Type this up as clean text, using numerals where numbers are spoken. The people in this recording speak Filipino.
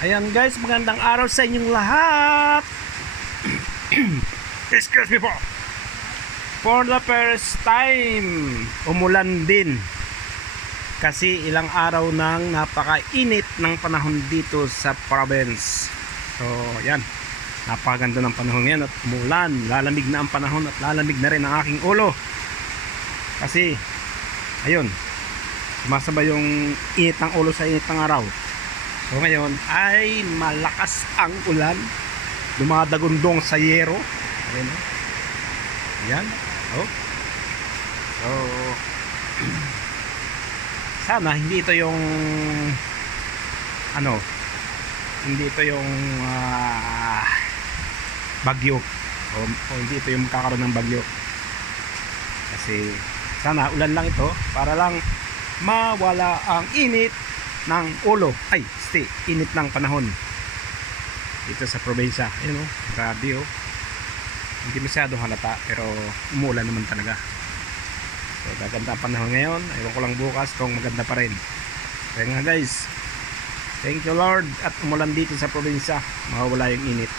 Ayan guys, magandang araw sa inyong lahat. Excuse me po. For the first time, umulan din. Kasi ilang araw nang napakainit ng panahon dito sa province. So, yan. Napakaganda ng panahon ngayon at umulan. Lalamig na ang panahon at lalamig na rin ang aking ulo. Kasi, ayun, sumasabay yung init ng ulo sa init ng araw. So ngayon ay malakas ang ulan, dumadagundong sa yero. Ayan, yan. Oh. So sana hindi ito yung hindi ito yung bagyo o hindi ito yung kakaroon ng bagyo. Kasi sana ulan lang ito para lang mawala ang init ng ulo, init ng panahon dito sa probinsya. Ayun o, grabe o, hindi masyado halata pero umulan naman talaga. So gaganda ang panahon ngayon. Ewan ko lang bukas kung maganda pa rin. Kaya nga guys, thank you Lord at umulan dito sa probinsya, mawawala yung init.